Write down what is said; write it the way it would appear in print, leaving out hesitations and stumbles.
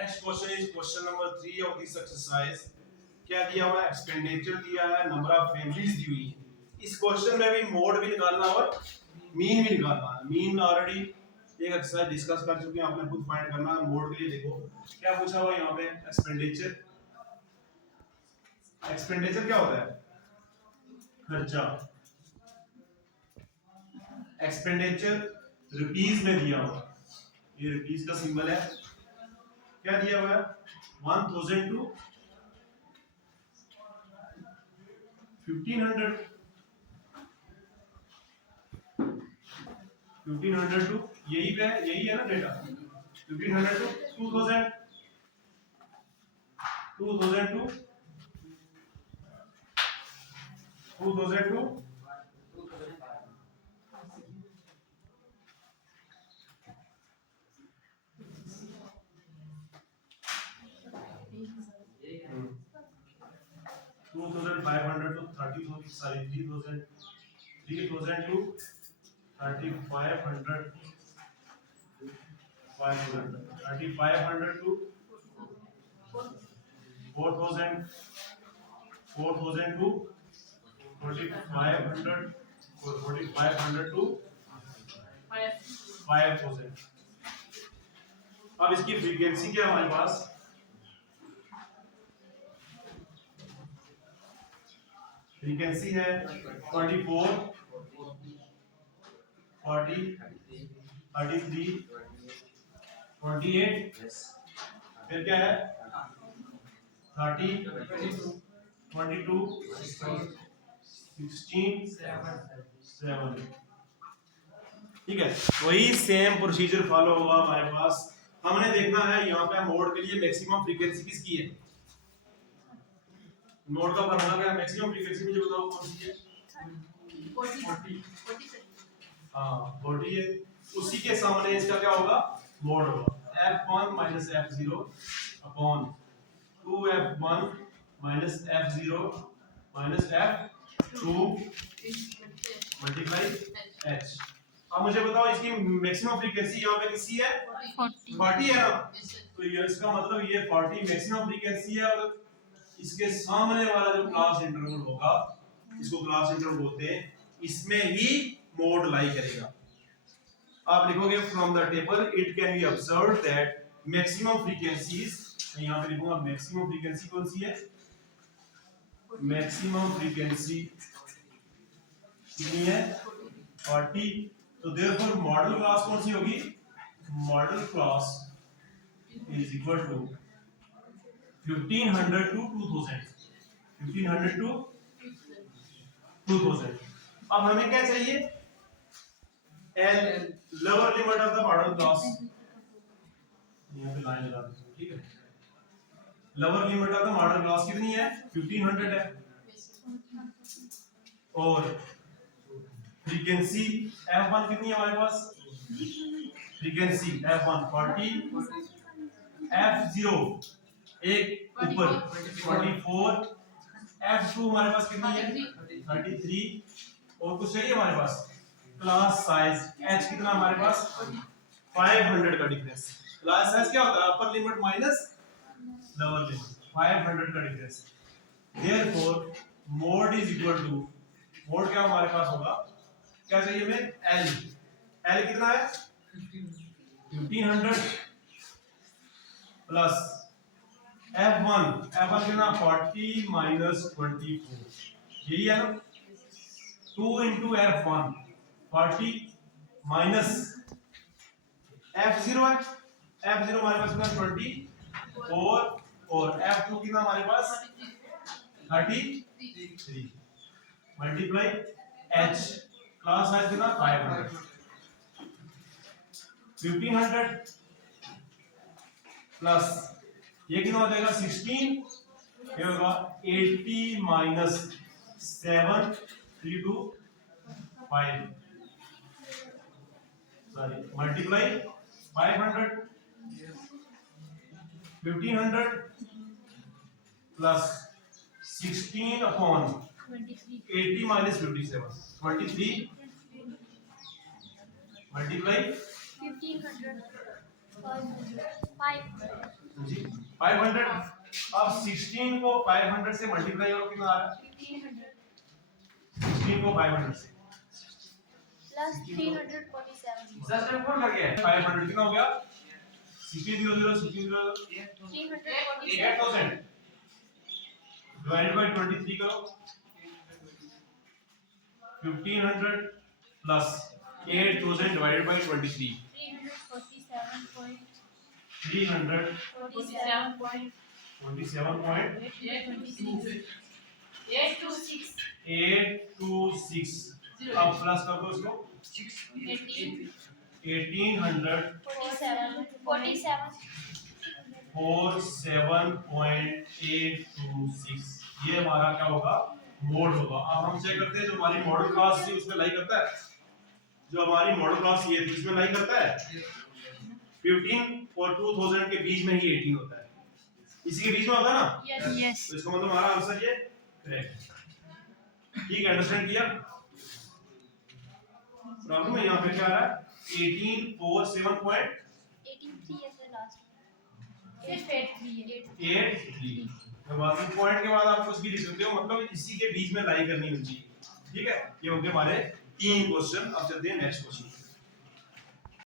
Next question is question number 3 of this exercise. क्या दिया हुआ है? एक्सपेंडिचर दिया है, नंबर ऑफ फैमिलीज दी हुई है। इस क्वेश्चन में भी मोड भी निकालना और मीन भी निकालना है। मीन ऑलरेडी एक एक्सरसाइज डिस्कस कर चुके हैं, आपने खुद फाइंड करना है। मोड के लिए देखो क्या पूछा हुआ है यहाँ पे। एक्सपेंडिचर, एक्सपेंडिचर क्या होता है? खर्चा। एक्सपेंडिचर रुपीस में दिया हुआ, ये रुपीस का सिंबल है। क्या दिया हुआ है? 1000 टू 1500, 1500 टू यही पे है, यही है ना data. 1500 to 2000, 2000 to 2000 to 2500 to 30,000, sorry 3000, 3000 to 3500, 3500 to 4000, 4000 to 4500, 4500 to 5000। अब इसकी फ्रीक्वेंसी क्या है हमारे पास? फ्रीक्वेंसी है 24, 40, 33, 28, फिर क्या है 30, 22, 16, 7। ठीक है, वही सेम प्रोसीजर फॉलो होगा हमारे पास। हमने देखना है यहाँ पे मोड के लिए मैक्सिमम फ्रीक्वेंसी किसकी है। मोड का फॉर्मूला क्या है? मैक्सिमम फ्रीक्वेंसी मुझे बताओ कौन सी है? 40। हाँ 40 है। उसी के सामने इसका क्या होगा? मोड होगा f1 minus f0 upon 2f1 minus f0 minus f2 multiply h। अब मुझे बताओ इसकी मैक्सिमम फ्रीक्वेंसी यहाँ पे किसकी है? 40 है ना। तो ये इसका मतलब ये 40 मैक्सिमम फ्रीक्वेंसी है, और इसके सामने वाला जो क्लास इंटरवल होगा, इसको क्लास इंटरवल बोलते हैं, इसमें ही मोड लाई करेगा। आप लिखोगे from the table it can be observed that maximum frequencies, मैं यहां पे लिखूंगा मैक्सिमम फ्रीक्वेंसी कौन सी है? मैक्सिमम फ्रीक्वेंसी कितनी है? 40। तो देयरफॉर मॉडल क्लास कौन सी होगी? Modal class is equal to 1500 to 2000, 1500 to 2000। अब हमें क्या चाहिए? L, lower limit of the modal class. यहाँ पे लाइन लगा दो, ठीक है। Lower limit of the modal class कितनी है? 1500 है। और फ्रीक्वेंसी f1 कितनी है हमारे पास? फ्रीक्वेंसी f1 40, f0 एक ऊपर 24, f2 हमारे पास कितनी है? 33। और कुछ चाहिए हमारे पास? क्लास साइज h कितना हमारे पास? 500 का डिफरेंस। क्लास साइज क्या होता है? Upper limit minus lower limit, 500 का difference. Therefore mode is equal to, mode क्या हमारे पास होगा? क्या चाहिए हमें? l। l कितना है? 1500 प्लस f1, f1 कितना? 40 माइनस 24, यही है ना। 2 इंटू f1 40 माइनस f0 है, f0 हमारे पास कितना? 24, और f2 कितना हमारे पास? 33 मल्टीप्लाई h। क्लास साइज कितना? 500। 1500 प्लस ये कितना हो जाएगा? 16, ये होगा 80 minus 7, 3 to 5, sorry multiply 500। 1500 plus 16 upon 80 minus 57, 23 multiply 1500 500 जी 500। अब 16 को 500 से मल्टीप्लाई करो, कितना आ रहा है? 16 को 500 से प्लस 347 10 टाइम 4 कर गया 500 कितना हो गया? 1600 8000 डिवाइडेड बाय 23 करो। 1500 प्लस 8000 डिवाइडेड बाय 23 347.826 अब प्लस कर दो इसको 1800 47.826 ये हमारा क्या होगा? मोड होगा। अब हम चेक करते हैं जो हमारी मॉडल क्लास थी उसमें लाई करता है। जो हमारी मॉडल क्लास ये थी इसमें लाई करता है। 15 और 2000 के बीच में ही 18 होता है। इसी के बीच में होता है ना? यस तो इसका मतलब हमारा आंसर ये करेक्ट। ठीक है, अंडरस्टैंड किया? प्रॉब्लम है यहाँ पे क्या आ रहा है? 1847.83 पॉइंट के बाद आप कुछ भी लिख सकते हो, मतलब इसी के बीच में लाई करनी होती है। ठीक है, ये हो गए हमारे 3 क्वेश्चन। अब चलते हैं नेक्स्ट क्वेश्चन।